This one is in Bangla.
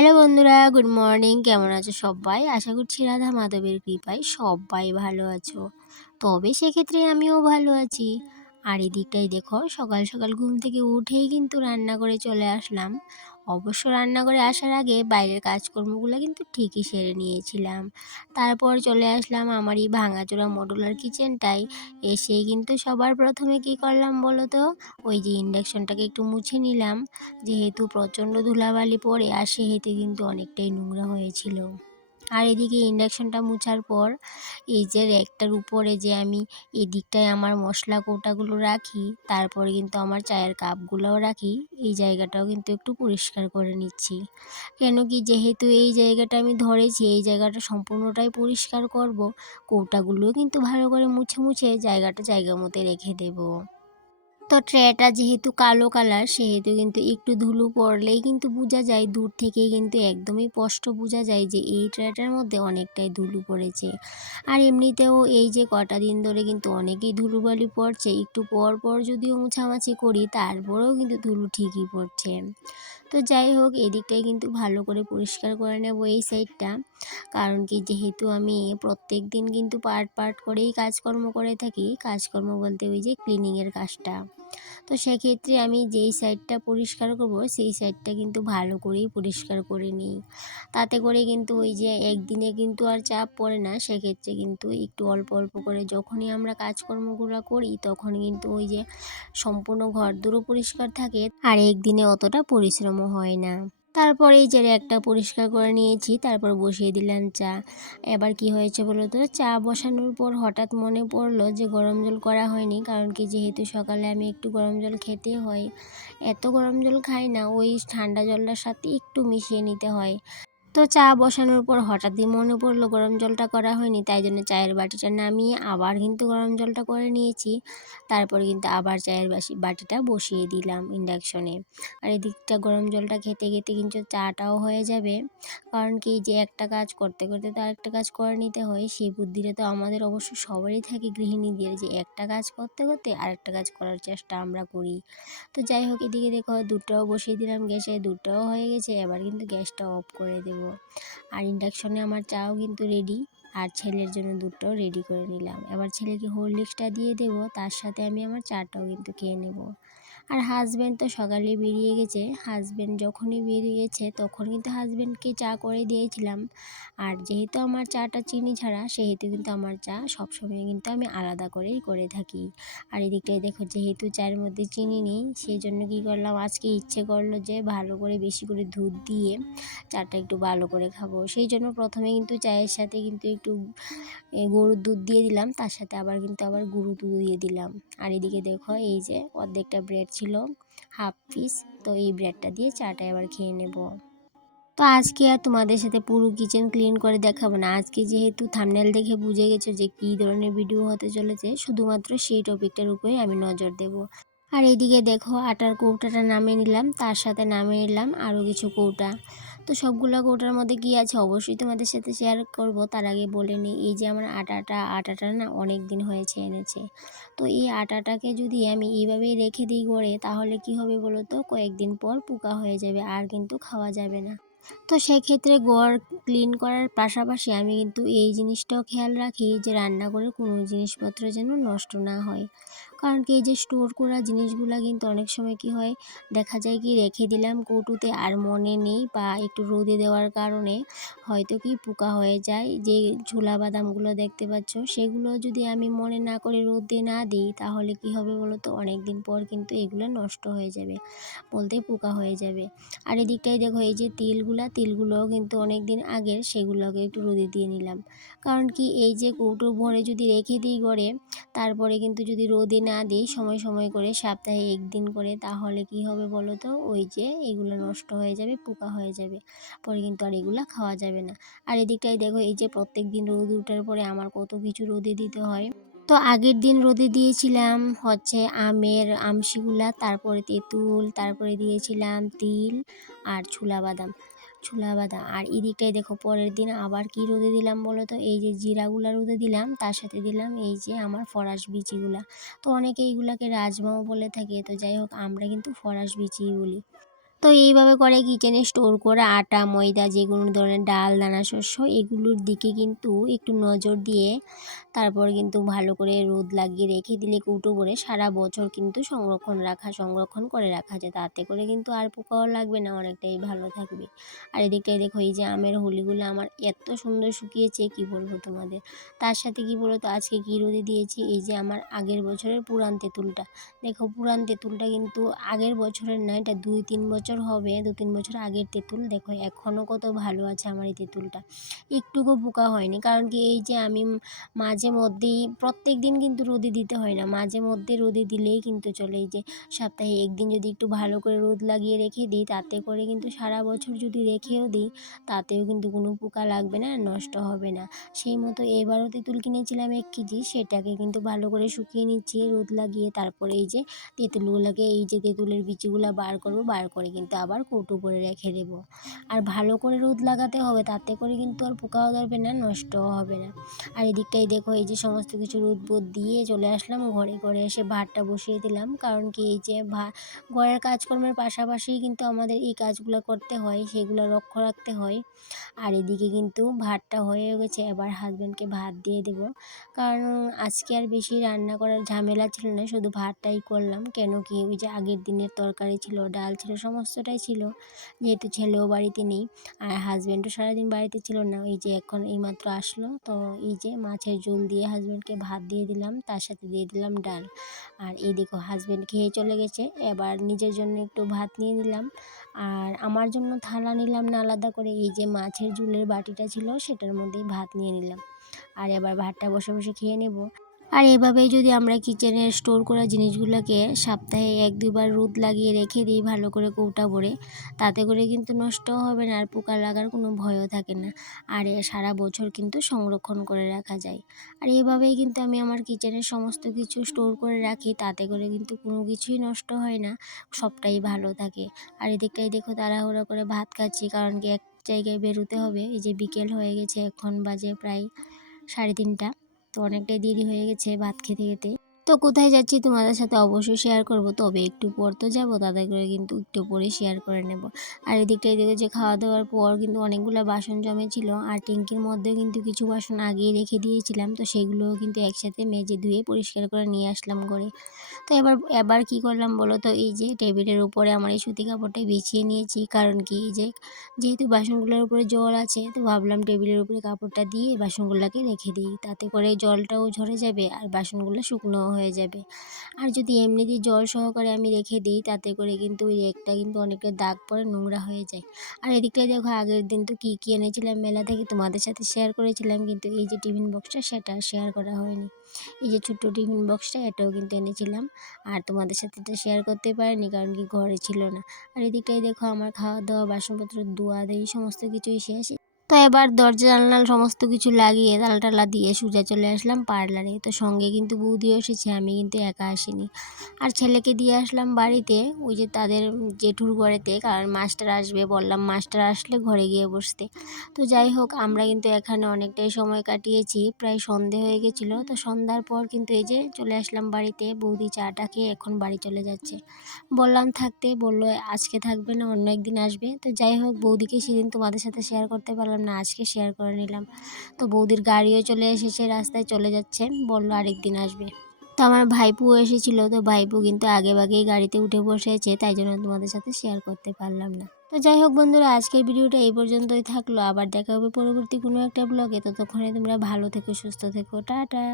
হ্যালো বন্ধুরা, গুড মর্নিং। কেমন আছো সবাই? আশা করছি রাধা মাধবের কৃপায় সবাই ভালো আছো। তবে সেক্ষেত্রে আমিও ভালো আছি। আর এদিকটাই দেখো, সকাল সকাল ঘুম থেকে উঠেই কিন্তু রান্না করে চলে আসলাম। অবশ্য রান্না করে আসার আগে বাইরের কাজকর্মগুলো কিন্তু ঠিকই সেরে নিয়েছিলাম। তারপর চলে আসলাম আমার এই ভাঙাচোরা মডুলার কিচেনটায়। এসেই কিন্তু সবার প্রথমে কি করলাম বলো তো, ওই যে ইন্ডাকশনটাকে একটু মুছে নিলাম। যেহেতু প্রচণ্ড ধুলাবালি পড়ে আর সেহেতু কিন্তু অনেকটাই নোংরা হয়েছিল। আর এদিকে ইন্ডাকশনটা মুছার পর এই যে র্যাকটার উপরে যে আমি এদিকটায় আমার মশলা কৌটাগুলো রাখি, তারপরে কিন্তু আমার চায়ের কাপগুলোও রাখি, এই জায়গাটাও কিন্তু একটু পরিষ্কার করে নিচ্ছি। কেন কি, যেহেতু এই জায়গাটা আমি ধরেছি, এই জায়গাটা সম্পূর্ণটাই পরিষ্কার করব। কৌটাগুলোও কিন্তু ভালো করে মুছে মুছে জায়গাটা জায়গা মতো রেখে দেবো। তো ট্রেটা যেহেতু কালো কালার, সেহেতু কিন্তু একটু ধুলো পড়লেই কিন্তু বোঝা যায়, দূর থেকেই কিন্তু একদমই স্পষ্ট বোঝা যায় যে এই ট্রেটার মধ্যে অনেকটাই ধুলো পড়েছে। আর এমনিতেও এই যে কটা দিন ধরে কিন্তু অনেকই ধুলোবালি পড়ছে, একটু পর পর যদিও মোছামাছি করি তারপরেও কিন্তু ধুলো ঠিকই পড়ছে। তো যাই হোক, এদিকটাই কিন্তু ভালো করে পরিষ্কার করে নেব এই সাইডটা। কারণ কি, যেহেতু আমি প্রত্যেক দিন কিন্তু পার্ট পার্ট করেই কাজকর্ম করে থাকি, কাজকর্ম বলতে ওই যে ক্লিনিংয়ের কাজটা। তো সেক্ষেত্রে আমি যেই সাইডটা পরিষ্কার করব সেই সাইডটা কিন্তু ভালো করেই পরিষ্কার করে নিই। তাতে করে কিন্তু ওই যে একদিনে কিন্তু আর চাপ পড়ে না, সেক্ষেত্রে কিন্তু একটু অল্প অল্প করে যখনই আমরা কাজকর্মগুলো করি তখন কিন্তু ওই যে সম্পূর্ণ ঘরদোরও পরিষ্কার থাকে আর একদিনে অতটা পরিশ্রমও হয় না। তারপরে এই যে একটা পরিষ্কার করে নিয়েছি, তারপর বসিয়ে দিলাম চা। এবার কি হয়েছে বলো তো, চা বসানোর পর হঠাৎ মনে পড়লো যে গরম জল করা হয়নি। কারণ কি, যেহেতু সকালে আমি একটু গরম জল খেতে হয়, এত গরম জল খাই না, ওই ঠান্ডা জলটার সাথে একটু মিশিয়ে নিতে হয়। তো চা বসানোর পর হঠাৎই মনে পড়লো গরম জলটা করা হয়নি, তাই জন্য চায়ের বাটিটা নামিয়ে আবার কিন্তু গরম জলটা করে নিয়েছি। তারপরে কিন্তু আবার চায়ের বাটিটা বসিয়ে দিলাম ইন্ডাকশনে। আর এদিকটা গরম জলটা খেতে খেতে কিন্তু চাটাও হয়ে যাবে। কারণ কি, যে একটা কাজ করতে করতে তো আরেকটা কাজ করে নিতে হয়, সেই বুদ্ধিটা তো আমাদের অবশ্য সবারই থাকে গৃহিণীদের, যে একটা কাজ করতে করতে আরেকটা কাজ করার চেষ্টা আমরা করি। তো যাই হোক, এদিকে দেখো দুধটাও বসিয়ে দিলাম গ্যাসে, দুধটাও হয়ে গেছে, এবার কিন্তু গ্যাসটা অফ করে দেব। আর ইন্ডাকশনে আমার চাও কিন্তু রেডি। আর ছেলের জন্য দুধটাও রেডি করে নিলাম। এবার ছেলেকে হরলিক্সটা দিয়ে দেব, তার সাথে আমি আমার চাটাও কিন্তু খেয়ে নেব। আর হাজব্যান্ড তো সকালে বেরিয়ে গেছে। হাজব্যান্ড যখনই বেরিয়েছে তখন কিন্তু হাজব্যান্ডকে চা করে দিয়েছিলাম। আর যেহেতু আমার চাটা চিনি ছাড়া, সেহেতু কিন্তু আমার চা সবসময় কিন্তু আমি আলাদা করেই করে থাকি। আর এদিকটায় দেখো, যেহেতু চায়ের মধ্যে চিনি নেই, সেই জন্য কী করলাম, আজকে ইচ্ছে করলো যে ভালো করে বেশি করে দুধ দিয়ে চাটা একটু ভালো করে খাবো। সেই জন্য প্রথমে কিন্তু চায়ের সাথে কিন্তু একটু গরুর দুধ দিয়ে দিলাম, তার সাথে আবার গরুর দুধ দিয়ে দিলাম। আর এদিকে দেখো, এই যে অর্ধেকটা ব্রেড ছিল, হাফ পিস, তো এই ব্রেডটা দিয়ে চাটা এবার খেয়ে নেব। তো আজকে আর তোমাদের সাথে পুরো কিচেন ক্লিন করে দেখাবো না। আজকে যেহেতু থাম্বনেল দেখে বুঝে গেছো যে কী ধরনের ভিডিও হতে চলেছে, শুধুমাত্র সেই টপিকটার উপরে আমি নজর দেব। আর এইদিকে দেখো, আটার কৌটাটা নামিয়ে নিলাম, তার সাথে নামিয়ে নিলাম আরও কিছু কৌটা। তো সবগুলো কৌটার মধ্যে কী আছে অবশ্যই তোমাদের সাথে শেয়ার করব। তার আগে বলে নিই, এই যে আমার আটাটা না অনেক দিন হয়েছে এনেছে। তো এই আটাটাকে যদি আমি এইভাবেই রেখে দিই গড়ে, তাহলে কি হবে বলো তো, কয়েকদিন পর পোকা হয়ে যাবে আর কিন্তু খাওয়া যাবে না। তো সেক্ষেত্রে ঘর ক্লিন করার পাশাপাশি আমি কিন্তু এই জিনিসটাও খেয়াল রাখি যে রান্নাঘরের কোনো জিনিসপত্র যেন নষ্ট না হয়। কারণ কি, এই যে স্টোর করা জিনিসগুলো কিন্তু অনেক সময় কি হয়, দেখা যায় কি রেখে দিলাম কৌটোতে আর মনে নেই, বা একটু রোদে দেওয়ার কারণে হয়তো কি পোকা হয়ে যায়। যে ছোলা বাদামগুলো দেখতে পাচ্ছ, সেগুলো যদি আমি মনে না করে রোদে না দিই, তাহলে কি হবে বলো তো, অনেক দিন পর কিন্তু এগুলো নষ্ট হয়ে যাবে, বলতে পোকা হয়ে যাবে। আর এদিকটাই দেখো, এই যে তিলগুলোও কিন্তু অনেক দিন আগের, সেগুলোকে একটু রোদে দিয়ে নিলাম। কারণ কি, এই যে কৌটো ভরে যদি রেখে দিই ঘরে, তারপরে কিন্তু যদি রোদে না দিই সময় সময় করে, সপ্তাহে একদিন করে, তাহলে কি হবে বলো তো, ওই যে এগুলো নষ্ট হয়ে যাবে, পোকা হয়ে যাবে, পরে কিন্তু আর এগুলো খাওয়া যাবে না। আর এদিকটাই দেখো, এই যে প্রত্যেক দিন রোদ ওঠার পরে আমার কত কিছু রোদে দিতে হয়। তো আগের দিন রোদে দিয়েছিলাম হচ্ছে আমের আমশিগুলা, তারপরে তেঁতুল, তারপরে দিয়েছিলাম তিল আর ছোলা বাদাম। আর এদিকটাই দেখো, পরের দিন আবার কি রোদে দিলাম বলো তো, এই যে জিরাগুলা রোদে দিলাম, তার সাথে দিলাম এই যে আমার ফরাস বিচিগুলা। তো অনেকে এইগুলাকে রাজমাও বলে থাকে, তো যাই হোক আমরা কিন্তু ফরাস বিচিই বলি। তো এইভাবে করে কিচেনে স্টোর করা আটা ময়দা যে কোনো ধরনের ডাল দানা শস্য এগুলোর দিকে কিন্তু একটু নজর দিয়ে তারপর কিন্তু ভালো করে রোদ লাগিয়ে রেখে দিলে কৌটো করে সারা বছর কিন্তু সংরক্ষণ করে রাখা যায়। তাতে করে কিন্তু আর পোকাও লাগবে না, অনেকটাই ভালো থাকবে। আর এদিকটায় দেখো এই যে আমের হলিগুলো আমার এত সুন্দর শুকিয়েছে কি বলবো তোমাদের। তার সাথে কি বলো তো আজকে কি রোদে দিয়েছি, এই যে আমার আগের বছরের পুরান তেঁতুলটা। দেখো পুরান তেঁতুলটা কিন্তু আগের বছরের না, এটা 2-3 বছর হবে, 2-3 বছর আগের তেঁতুল। দেখো এখনও কত ভালো আছে আমার এই তেঁতুলটা, একটুকু পোকা হয়নি। কারণ কি এই যে আমি মাঝে মধ্যেই প্রত্যেক দিন কিন্তু রোদে দিতে হয় না, মাঝে মধ্যে রোদে দিলেই কিন্তু চলে। এই যে সপ্তাহে একদিন যদি একটু ভালো করে রোদ লাগিয়ে রেখে দিই, তাতে করে কিন্তু সারা বছর যদি রেখেও দিই তাতেও কিন্তু কোনো পোকা লাগবে না, নষ্ট হবে না। সেই মতো এবারও তেঁতুল কিনেছিলাম 1 কেজি, সেটাকে কিন্তু ভালো করে শুকিয়ে নিচ্ছি রোদ লাগিয়ে। তারপরে এই যে তেঁতুলগুলোকে, এই যে তেঁতুলের বিচিগুলো বার করব, বার করে কিন্তু আবার কৌটো করে রেখে দেবো। আর ভালো করে রোদ লাগাতে হবে, তাতে করে কিন্তু আর পোকাও ধরবে না, নষ্টও হবে না। আর এদিকটাই দেখো এই যে সমস্ত কিছু রোদ বোদ দিয়ে চলে আসলাম ঘরে। ঘরে এসে ভাতটা বসিয়ে দিলাম, কারণ কি এই যে ঘরের কাজকর্মের পাশাপাশি কিন্তু আমাদের এই কাজগুলো করতে হয়, সেগুলো লক্ষ্য রাখতে হয়। আর এদিকে কিন্তু ভাতটা হয়ে গেছে, এবার হাজব্যান্ডকে ভাত দিয়ে দেবো। কারণ আজকে আর বেশি রান্না করার ঝামেলা ছিল না, শুধু ভাতটাই করলাম। কেন কি ওই যে আগের দিনের তরকারি ছিল, ডাল ছিল, সমস্তটাই ছিল, যেহেতু ছেলেও বাড়িতে নেই আর হাজব্যান্ডও সারাদিন বাড়িতে ছিল না। এই যে এখন এইমাত্র আসলো, তো এই যে মাছের ঝোল দিয়ে হাজব্যান্ডকে ভাত দিয়ে দিলাম, তার সাথে দিয়ে দিলাম ডাল। আর এই দেখো হাজব্যান্ড খেয়ে চলে গেছে, এবার নিজের জন্য একটু ভাত নিয়ে নিলাম। আর আমার জন্য থালা নিলাম না আলাদা করে, এই যে মাছের ঝোলের বাটিটা ছিল সেটার মধ্যেই ভাত নিয়ে নিলাম। আর এবার ভাতটা বসে বসে খেয়ে নেব। আর এভাবেই যদি আমরা কিচেনের স্টোর করা জিনিসগুলোকে সপ্তাহে 1-2 বার রোদ লাগিয়ে রেখে দিই ভালো করে কৌটা ভরে, তাতে করে কিন্তু নষ্টও হবে না আর পোকা লাগার কোনো ভয়ও থাকে না। আর সারা বছর কিন্তু সংরক্ষণ করে রাখা যায়। আর এভাবেই কিন্তু আমি আমার কিচেনের সমস্ত কিছু স্টোর করে রাখি, তাতে করে কিন্তু কোনো কিছুই নষ্ট হয় না, সবটাই ভালো থাকে। আর এদিকটাই দেখো তাড়াহুড়ো করে ভাত খাচ্ছি, কারণ কি এক জায়গায় বেরোতে হবে। এই যে বিকেল হয়ে গেছে, এখন বাজে প্রায় 3:30, তো অনেকটাই দেরি হয়ে গেছে ভাত খেতে খেতে। তো কোথায় যাচ্ছি তোমাদের সাথে অবশ্যই শেয়ার করব, তবে একটু পর তো যাবো, তাদের করে কিন্তু একটু পরে শেয়ার করে নেব। আর এদিকটাই দেখো যে খাওয়া দাওয়ার পর কিন্তু অনেকগুলো বাসন জমেছিল, আর ট্যাঙ্কির মধ্যেও কিন্তু কিছু বাসন আগিয়ে রেখে দিয়েছিলাম, তো সেগুলোও কিন্তু একসাথে মেজে ধুয়ে পরিষ্কার করে নিয়ে আসলাম ঘরে। তো এবার এবার কি করলাম বলো তো, এই যে টেবিলের উপরে আমার এই সুতি কাপড়টা বিছিয়ে নিয়েছি। কারণ কি এই যে যেহেতু বাসনগুলোর উপরে জল আছে, তো ভাবলাম টেবিলের উপরে কাপড়টা দিয়ে বাসনগুলোকে রেখে দিই, তাতে করে জলটাও ঝরে যাবে আর বাসনগুলো শুকনোও হয়ে যাবে। আর যদি এমনিতেই জল সহকারে আমি রেখে দিই, তাতে করে কিন্তু ওই রেকটা কিন্তু অনেকটা দাগ পড়ে, নোংরা হয়ে যায়। আর এদিকটায় দেখো আগের দিন তো কী কী এনেছিলাম মেলা থেকে, তোমাদের সাথে শেয়ার করেছিলাম, কিন্তু এই যে টিফিন বক্সটা সেটা শেয়ার করা হয়নি। এই যে ছোট্ট টিফিন বক্সটা, এটাও কিন্তু এনেছিলাম, আর তোমাদের সাথে এটা শেয়ার করতে পারিনি কারণ কি ঘরে ছিল না। আর এদিকটাই দেখো আমার খাওয়া দাওয়া বাসনপত্র ধোয়া দেই সমস্ত কিছুই শেষ। তো এবার দরজা জানলা সমস্ত কিছু লাগিয়ে তালা টালা দিয়ে সোজা চলে আসলাম পার্লারে। তো সঙ্গে কিন্তু বৌদিও এসেছে, আমি কিন্তু একা আসিনি। আর ছেলেকে দিয়ে আসলাম বাড়িতে, ওই যে তাদের জেঠুর ঘরেতে, কারণ মাস্টার আসবে, বললাম মাস্টার আসলে ঘরে গিয়ে বসতে। তো যাই হোক আমরা কিন্তু এখানে অনেকটাই সময় কাটিয়েছি, প্রায় সন্ধে হয়ে গেছিলো। তো সন্ধ্যার পর কিন্তু এই যে চলে আসলাম বাড়িতে, বৌদি চাটা খেয়ে এখন বাড়ি চলে যাচ্ছে। বললাম থাকতে, বললো আজকে থাকবে না, অন্য একদিন আসবে। তো যাই হোক বৌদিকে সেদিন তোমাদের সাথে শেয়ার করতে পারলাম না, আজকে শেয়ার করে নিলাম। তো বৌদির গাড়িও চলে এসেছে, রাস্তায় চলে যাচ্ছে, বললো আরেকদিন আসবে। তো আমার ভাইপুও এসেছিলো, তো ভাইপু কিন্তু আগে ভাগেই গাড়িতে উঠে বসেছে, তাই জন্য তোমাদের সাথে শেয়ার করতে পারলাম না। তো যাই হোক বন্ধুরা, আজকের ভিডিওটা এই পর্যন্তই থাকলো, আবার দেখা হবে পরবর্তী কোনো একটা ব্লগে। ততক্ষণে তোমরা ভালো থেকো, সুস্থ থেকো, টাটা।